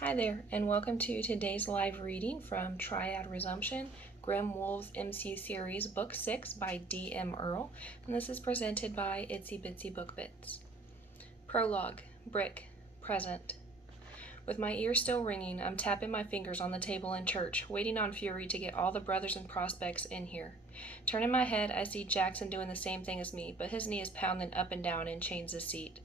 Hi there, and welcome to today's live reading from Triad Resumption, Grimm Wolves MC Series, Book 6 by D.M. Earl, and this is presented by Itsy Bitsy Book Bits. Prologue, Brick, Present. With my ears still ringing, I'm tapping my fingers on the table in church, waiting on Fury to get all the brothers and prospects in here. Turning my head, I see Jackson doing the same thing as me, but his knee is pounding up and down in Chains' seat.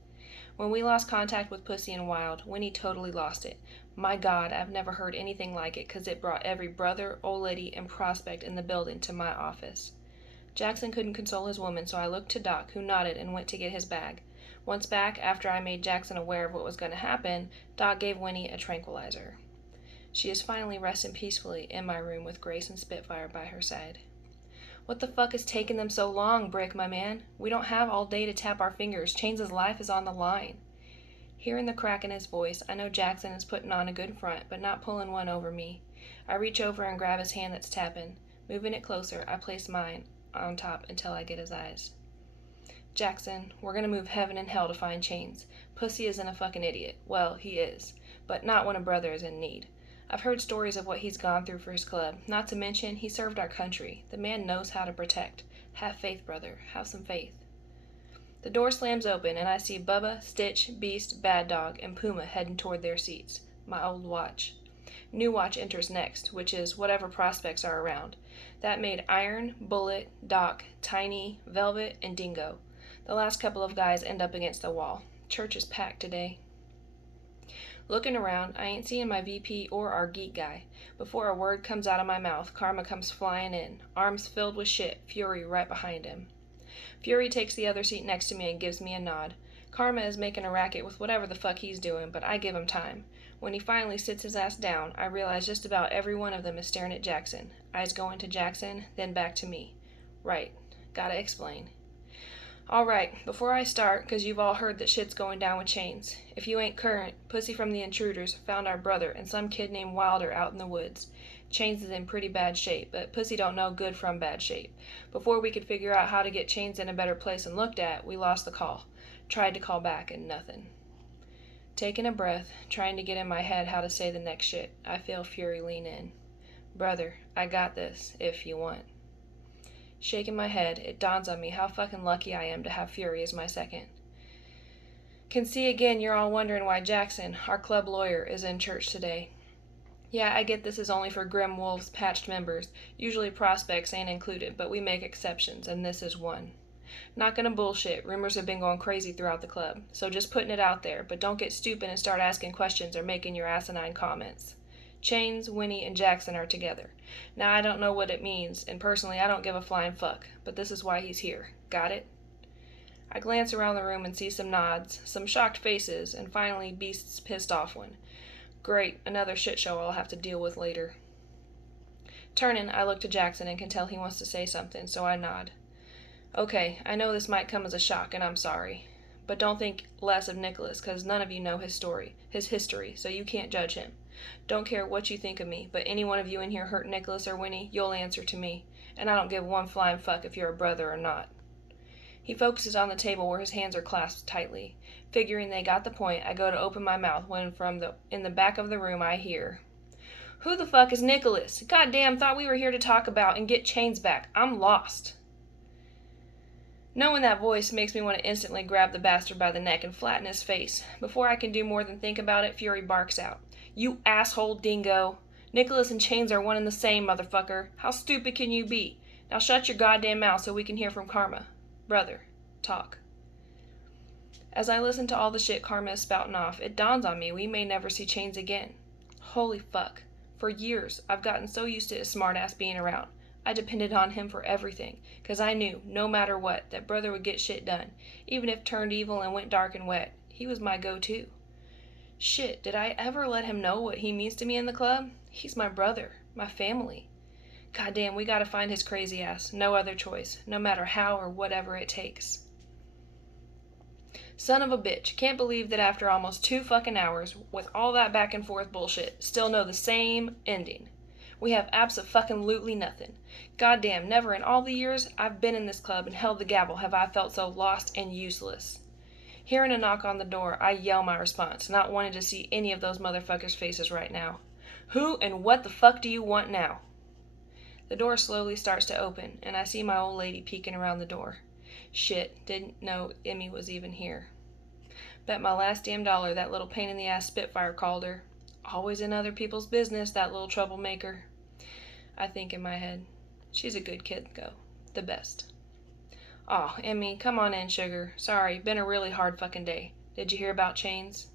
When we lost contact with Pussy and Wild, Winnie totally lost it. My God, I've never heard anything like it, 'cause it brought every brother, old lady, and prospect in the building to my office. Jackson couldn't console his woman, so I looked to Doc, who nodded and went to get his bag. Once back, after I made Jackson aware of what was going to happen, Doc gave Winnie a tranquilizer. She is finally resting peacefully in my room with Grace and Spitfire by her side. What the fuck is taking them so long, Brick, my man? We don't have all day to tap our fingers. Chains' life is on the line. Hearing the crack in his voice, I know Jackson is putting on a good front, but not pulling one over me. I reach over and grab his hand that's tapping. Moving it closer, I place mine on top until I get his eyes. Jackson, we're gonna move heaven and hell to find Chains. Pussy isn't a fucking idiot. Well, he is. But not when a brother is in need. I've heard stories of what he's gone through for his club. Not to mention, he served our country. The man knows how to protect. Have faith, brother. Have some faith. The door slams open, and I see Bubba, Stitch, Beast, Bad Dog, and Puma heading toward their seats. My old watch. New watch enters next, which is whatever prospects are around. That made Iron, Bullet, Doc, Tiny, Velvet, and Dingo. The last couple of guys end up against the wall. Church is packed today. Looking around, I ain't seeing my VP or our geek guy. Before a word comes out of my mouth, Karma comes flying in, arms filled with shit, Fury right behind him. Fury takes the other seat next to me and gives me a nod. Karma is making a racket with whatever the fuck he's doing, but I give him time. When he finally sits his ass down, I realize just about every one of them is staring at Jackson. Eyes going to Jackson, then back to me. Right. Gotta explain. Alright, before I start, 'cause you've all heard that shit's going down with Chains. If you ain't current, Pussy from the Intruders found our brother and some kid named Wilder out in the woods. Chains is in pretty bad shape, but Pussy don't know good from bad shape. Before we could figure out how to get Chains in a better place and looked at, we lost the call. Tried to call back and nothing. Taking a breath, trying to get in my head how to say the next shit, I feel Fury lean in. Brother, I got this, if you want. Shaking my head, it dawns on me how fucking lucky I am to have Fury as my second. Can see again you're all wondering why Jackson, our club lawyer, is in church today. Yeah, I get this is only for Grimm Wolves patched members. Usually prospects ain't included, but we make exceptions, and this is one. Not gonna bullshit, rumors have been going crazy throughout the club, so just putting it out there, but don't get stupid and start asking questions or making your asinine comments. Chains, Winnie, and Jackson are together. Now I don't know what it means, and personally I don't give a flying fuck, but this is why he's here. Got it? I glance around the room and see some nods, some shocked faces, and finally Beast's pissed off one. Great, another shit show I'll have to deal with later. Turning, I look to Jackson and can tell he wants to say something, so I nod. Okay, I know this might come as a shock, and I'm sorry. But don't think less of Nicholas, 'cause none of you know his history, so you can't judge him. Don't care what you think of me, but any one of you in here hurt Nicholas or Winnie, you'll answer to me, and I don't give one flying fuck if you're a brother or not. He focuses on the table where his hands are clasped tightly. Figuring they got the point, I go to open my mouth when in the back of the room I hear, "Who the fuck is Nicholas? Goddamn, thought we were here to talk about and get Chains back. I'm lost." Knowing that voice makes me want to instantly grab the bastard by the neck and flatten his face. Before I can do more than think about it, Fury barks out, "You asshole dingo! Nicholas and Chains are one and the same, motherfucker. How stupid can you be? Now shut your goddamn mouth so we can hear from Karma. Brother, talk." As I listen to all the shit Karma is spouting off, it dawns on me we may never see Chains again. Holy fuck. For years, I've gotten so used to his smartass being around. I depended on him for everything, 'cause I knew, no matter what, that brother would get shit done, even if turned evil and went dark and wet. He was my go-to. Shit, did I ever let him know what he means to me in the club? He's my brother, my family. Goddamn, we gotta find his crazy ass. No other choice, no matter how or whatever it takes. Son of a bitch, can't believe that after almost 2 fucking hours, with all that back and forth bullshit, still know the same ending. We have abso-fucking-lutely nothing. Goddamn, never in all the years I've been in this club and held the gavel have I felt so lost and useless. Hearing a knock on the door, I yell my response, not wanting to see any of those motherfuckers' faces right now. Who and what the fuck do you want now? The door slowly starts to open, and I see my old lady peeking around the door. Shit, didn't know Emmy was even here. Bet my last damn dollar that little pain-in-the-ass Spitfire called her. Always in other people's business, that little troublemaker. I think in my head. She's a good kid, though. The best. Aw, Emmy, come on in, sugar. Sorry, been a really hard fucking day. Did you hear about chains?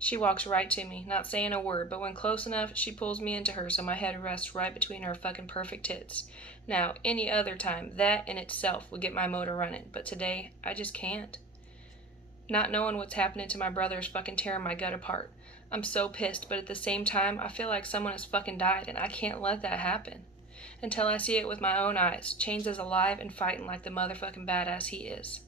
She walks right to me, not saying a word, but when close enough, she pulls me into her so my head rests right between her fucking perfect tits. Now, any other time, that in itself would get my motor running, but today, I just can't. Not knowing what's happening to my brother is fucking tearing my gut apart. I'm so pissed, but at the same time, I feel like someone has fucking died, and I can't let that happen. Until I see it with my own eyes, Chains is alive and fighting like the motherfucking badass he is.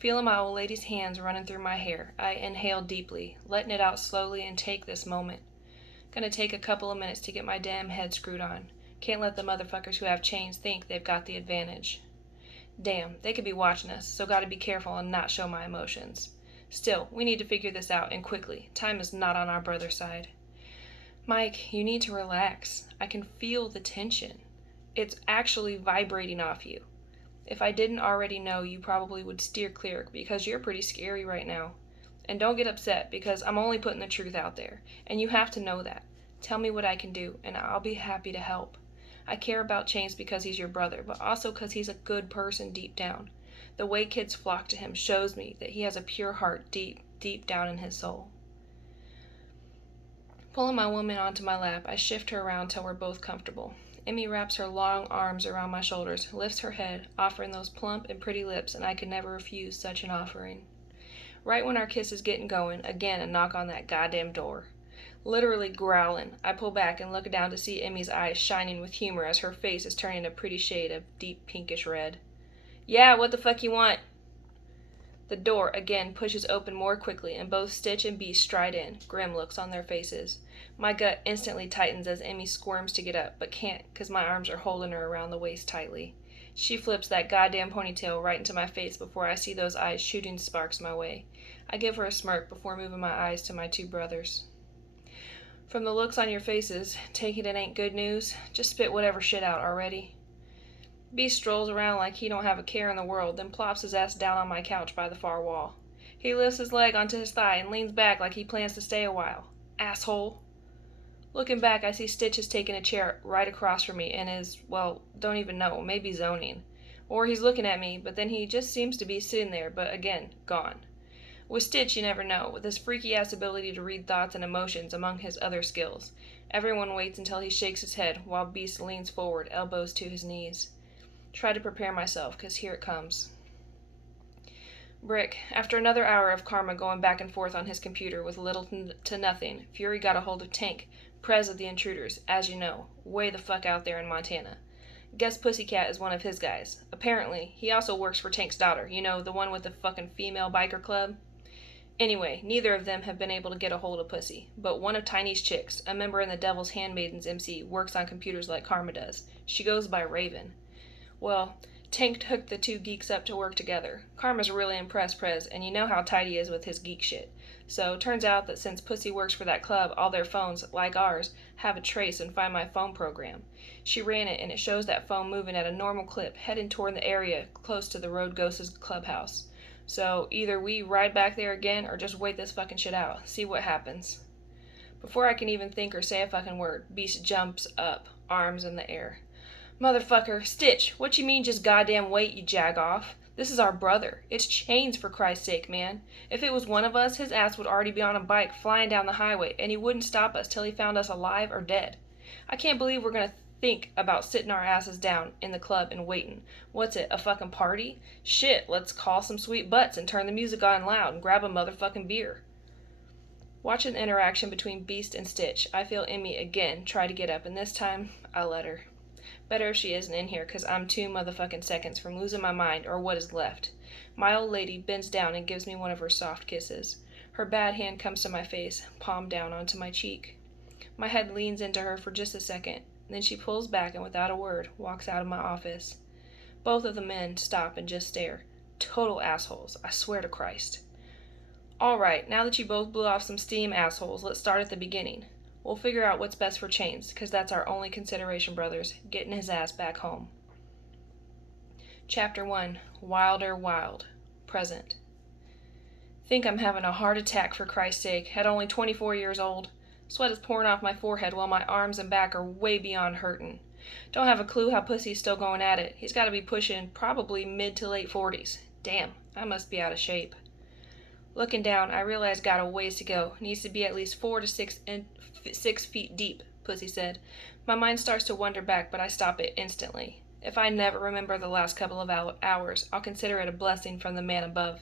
Feeling my old lady's hands running through my hair, I inhale deeply, letting it out slowly and take this moment. Gonna take a couple of minutes to get my damn head screwed on. Can't let the motherfuckers who have chains think they've got the advantage. Damn, they could be watching us, so gotta be careful and not show my emotions. Still, we need to figure this out, and quickly. Time is not on our brother's side. Mike, you need to relax. I can feel the tension. It's actually vibrating off you. If I didn't already know, you probably would steer clear because you're pretty scary right now. And don't get upset because I'm only putting the truth out there, and you have to know that. Tell me what I can do, and I'll be happy to help. I care about Chains because he's your brother, but also because he's a good person deep down. The way kids flock to him shows me that he has a pure heart deep, deep down in his soul. Pulling my woman onto my lap, I shift her around till we're both comfortable. Emmy wraps her long arms around my shoulders, lifts her head, offering those plump and pretty lips, and I could never refuse such an offering. Right when our kiss is getting going, again a knock on that goddamn door. Literally growling, I pull back and look down to see Emmy's eyes shining with humor as her face is turning a pretty shade of deep pinkish red. Yeah, what the fuck you want? The door, again, pushes open more quickly, and both Stitch and Beast stride in, grim looks on their faces. My gut instantly tightens as Emmy squirms to get up, but can't, because my arms are holding her around the waist tightly. She flips that goddamn ponytail right into my face before I see those eyes shooting sparks my way. I give her a smirk before moving my eyes to my two brothers. From the looks on your faces, taking it ain't good news, just spit whatever shit out already. Beast strolls around like he don't have a care in the world, then plops his ass down on my couch by the far wall. He lifts his leg onto his thigh and leans back like he plans to stay a while. Asshole. Looking back, I see Stitch has taken a chair right across from me and is, well, don't even know, maybe zoning. Or he's looking at me, but then he just seems to be sitting there, but again, gone. With Stitch, you never know, with his freaky-ass ability to read thoughts and emotions among his other skills. Everyone waits until he shakes his head, while Beast leans forward, elbows to his knees. Try to prepare myself, 'cause here it comes. Brick, after another hour of Karma going back and forth on his computer with little to nothing, Fury got a hold of Tank, prez of the Intruders, as you know, way the fuck out there in Montana. Guess Pussycat is one of his guys. Apparently, he also works for Tank's daughter, you know, the one with the fucking female biker club. Anyway, neither of them have been able to get a hold of Pussy, but one of Tiny's chicks, a member in the Devil's Handmaidens MC, works on computers like Karma does. She goes by Raven. Well, Tank hooked the two geeks up to work together. Karma's really impressed Prez, and you know how tight he is with his geek shit. So, turns out that since Pussy works for that club, all their phones, like ours, have a trace and find my phone program. She ran it, and it shows that phone moving at a normal clip, heading toward the area close to the Road Ghosts' clubhouse. So, either we ride back there again, or just wait this fucking shit out. See what happens. Before I can even think or say a fucking word, Beast jumps up, arms in the air. Motherfucker, Stitch, what you mean just goddamn wait, you jag-off? This is our brother. It's Chains, for Christ's sake, man. If it was one of us, his ass would already be on a bike flying down the highway, and he wouldn't stop us till he found us alive or dead. I can't believe we're gonna think about sitting our asses down in the club and waiting. What's it, a fucking party? Shit, let's call some sweet butts and turn the music on loud and grab a motherfucking beer. Watching the interaction between Beast and Stitch, I feel Emmy again try to get up, and this time, I'll let her. Better if she isn't in here, 'cause I'm 2 motherfucking seconds from losing my mind, or what is left. My old lady bends down and gives me one of her soft kisses. Her bad hand comes to my face, palm down onto my cheek. My head leans into her for just a second, then she pulls back and without a word, walks out of my office. Both of the men stop and just stare. Total assholes, I swear to Christ. Alright, now that you both blew off some steam, assholes, let's start at the beginning. We'll figure out what's best for Chains, because that's our only consideration, brothers, getting his ass back home. Chapter 1, Wilder Wild, Present. Think I'm having a heart attack, for Christ's sake, at only 24 years old. Sweat is pouring off my forehead while my arms and back are way beyond hurting. Don't have a clue how Pussy's still going at it. He's got to be pushing probably mid to late 40s. Damn, I must be out of shape. Looking down, I realize got a ways to go. Needs to be at least 4 to 6 feet deep, Pussy said. My mind starts to wander back, but I stop it instantly. If I never remember the last couple of hours, I'll consider it a blessing from the man above.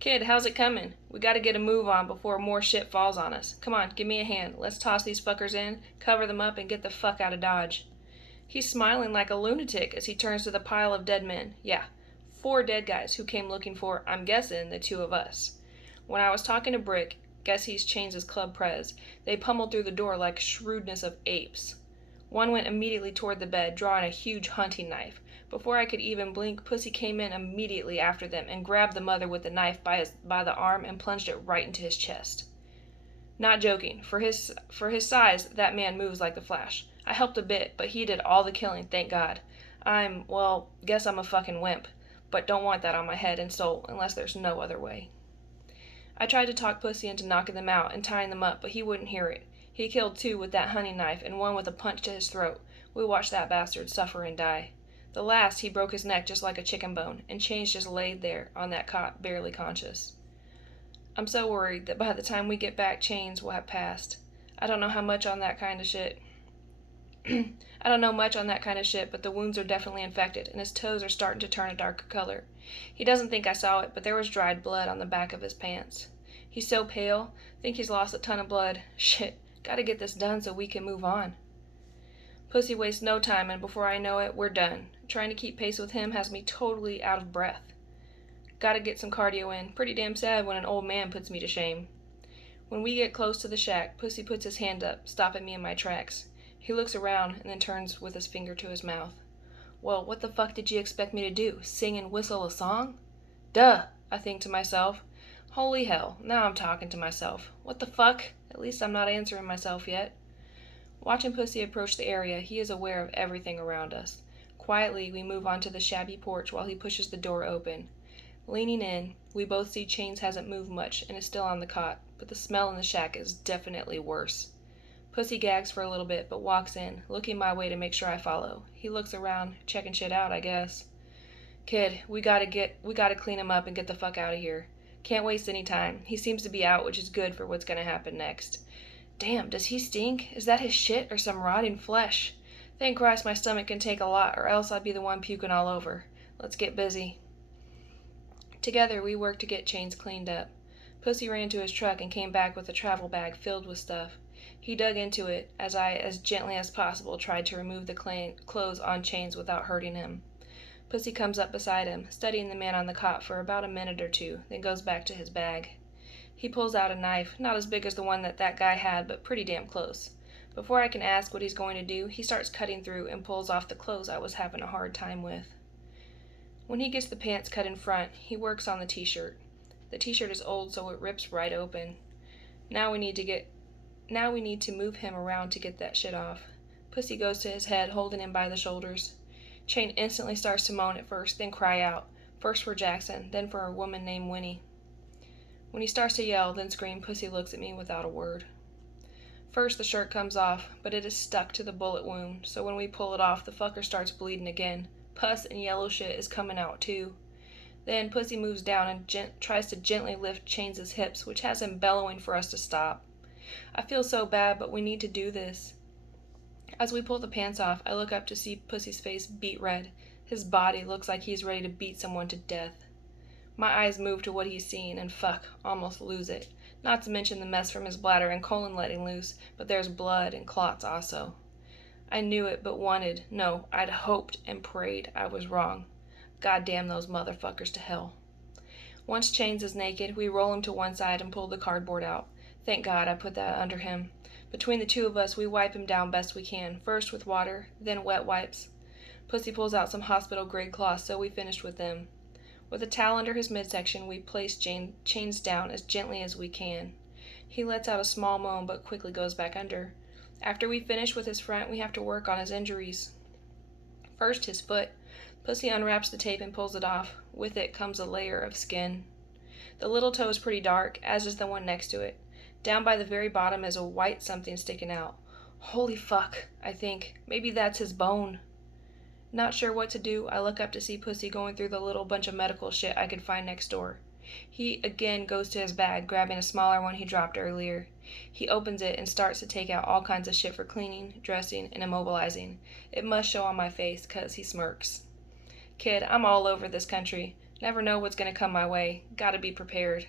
Kid, how's it coming? We gotta get a move on before more shit falls on us. Come on, give me a hand. Let's toss these fuckers in, cover them up, and get the fuck out of Dodge. He's smiling like a lunatic as he turns to the pile of dead men. Yeah, 4 dead guys who came looking for, I'm guessing, the 2 of us. When I was talking to Brick, guess he's Chains' club prez, they pummeled through the door like shrewdness of apes. One went immediately toward the bed, drawing a huge hunting knife. Before I could even blink, Pussy came in immediately after them and grabbed the mother with the knife by the arm and plunged it right into his chest. Not joking. For his size, that man moves like the Flash. I helped a bit, but he did all the killing, thank God. Guess I'm a fucking wimp, but don't want that on my head and soul unless there's no other way. I tried to talk Pussy into knocking them out and tying them up, but he wouldn't hear it. He killed 2 with that hunting knife and 1 with a punch to his throat. We watched that bastard suffer and die. The last, he broke his neck just like a chicken bone, and Chains just laid there on that cot, barely conscious. I'm so worried that by the time we get back, Chains will have passed. I don't know much on that kind of shit, but the wounds are definitely infected, and his toes are starting to turn a darker color. He doesn't think I saw it, but there was dried blood on the back of his pants. He's so pale, think he's lost a ton of blood. Shit, gotta get this done so we can move on. Pussy wastes no time, and before I know it, we're done. Trying to keep pace with him has me totally out of breath. Gotta get some cardio in. Pretty damn sad when an old man puts me to shame. When we get close to the shack, Pussy puts his hand up, stopping me in my tracks. He looks around and then turns with his finger to his mouth. Well, what the fuck did you expect me to do? Sing and whistle a song? Duh, I think to myself. Holy hell, now I'm talking to myself. What the fuck? At least I'm not answering myself yet. Watching Pussy approach the area, he is aware of everything around us. Quietly, we move onto the shabby porch while he pushes the door open. Leaning in, we both see Chains hasn't moved much and is still on the cot, but the smell in the shack is definitely worse. Pussy gags for a little bit, but walks in, looking my way to make sure I follow. He looks around, checking shit out, I guess. Kid, we gotta clean him up and get the fuck out of here. Can't waste any time. He seems to be out, which is good for what's gonna happen next. Damn, does he stink? Is that his shit or some rotting flesh? Thank Christ my stomach can take a lot, or else I'd be the one puking all over. Let's get busy. Together, we worked to get Chains cleaned up. Pussy ran to his truck and came back with a travel bag filled with stuff. He dug into it, as I, as gently as possible, tried to remove the clothes on Chains without hurting him. Pussy comes up beside him, studying the man on the cot for about a minute or 2, then goes back to his bag. He pulls out a knife, not as big as the one that guy had, but pretty damn close. Before I can ask what he's going to do, he starts cutting through and pulls off the clothes I was having a hard time with. When he gets the pants cut in front, he works on the t-shirt. The t-shirt is old, so it rips right open. Now we need to move him around to get that shit off. Pussy goes to his head, holding him by the shoulders. Chain instantly starts to moan at first, then cry out. First for Jackson, then for a woman named Winnie. When he starts to yell, then scream, Pussy looks at me without a word. First, the shirt comes off, but it is stuck to the bullet wound, so when we pull it off, the fucker starts bleeding again. Pus and yellow shit is coming out, too. Then, Pussy moves down and tries to gently lift Chains' hips, which has him bellowing for us to stop. I feel so bad, but we need to do this. As we pull the pants off, I look up to see Pussy's face beet red. His body looks like he's ready to beat someone to death. My eyes move to what he's seeing, and almost lose it. Not to mention the mess from his bladder and colon letting loose, but there's blood and clots also. I knew it, but I'd hoped and prayed I was wrong. God damn those motherfuckers to hell. Once Chains is naked, we roll him to one side and pull the cardboard out. Thank God I put that under him. Between the 2 of us, we wipe him down best we can, first with water, then wet wipes. Pussy pulls out some hospital-grade cloths, so we finished with them. With a towel under his midsection, we place Chains down as gently as we can. He lets out a small moan but quickly goes back under. After we finish with his front, we have to work on his injuries. First, his foot. Pussy unwraps the tape and pulls it off. With it comes a layer of skin. The little toe is pretty dark, as is the one next to it. Down by the very bottom is a white something sticking out. Holy fuck, I think. Maybe that's his bone. Not sure what to do, I look up to see Pussy going through the little bunch of medical shit I could find next door. He again goes to his bag, grabbing a smaller one he dropped earlier. He opens it and starts to take out all kinds of shit for cleaning, dressing, and immobilizing. It must show on my face, 'cause he smirks. Kid, I'm all over this country. Never know what's gonna come my way. Gotta be prepared.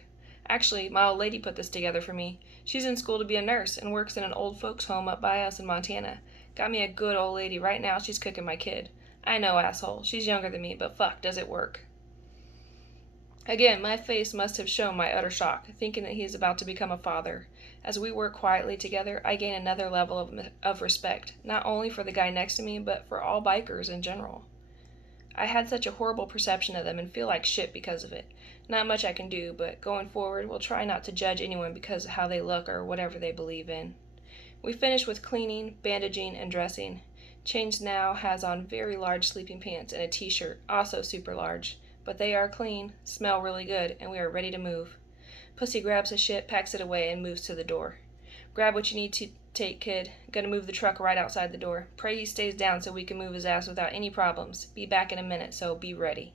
Actually, my old lady put this together for me. She's in school to be a nurse and works in an old folks home up by us in Montana. Got me a good old lady. Right now she's cooking my kid. I know, asshole. She's younger than me, but fuck, does it work. Again, my face must have shown my utter shock, thinking that he is about to become a father. As we work quietly together, I gain another level of respect, not only for the guy next to me, but for all bikers in general. I had such a horrible perception of them and feel like shit because of it. Not much I can do, but going forward, we'll try not to judge anyone because of how they look or whatever they believe in. We finish with cleaning, bandaging, and dressing. Chains now has on very large sleeping pants and a t-shirt, also super large. But they are clean, smell really good, and we are ready to move. Pussy grabs his shit, packs it away, and moves to the door. Grab what you need to take, kid. Gonna move the truck right outside the door. Pray he stays down so we can move his ass without any problems. Be back in a minute, so be ready.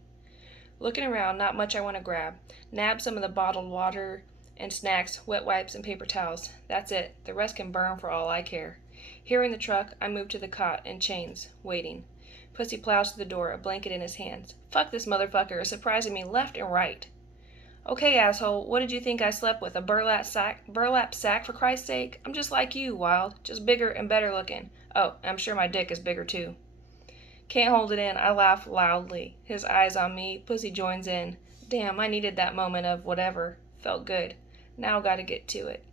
Looking around, not much I want to grab. Nab some of the bottled water and snacks, wet wipes, and paper towels. That's it. The rest can burn for all I care. Hearing the truck, I move to the cot and Chains, waiting. Pussy plows to the door, a blanket in his hands. Fuck, this motherfucker is surprising me left and right. Okay, asshole, what did you think I slept with? A burlap sack, for Christ's sake? I'm just like you, Wild. Just bigger and better looking. Oh, I'm sure my dick is bigger too. Can't hold it in, I laugh loudly. His eyes on me, Pussy joins in. Damn, I needed that moment of whatever. Felt good. Now gotta get to it.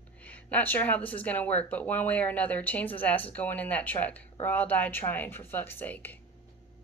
Not sure how this is gonna work, but one way or another, Chains' ass is going in that truck, or I'll die trying, for fuck's sake.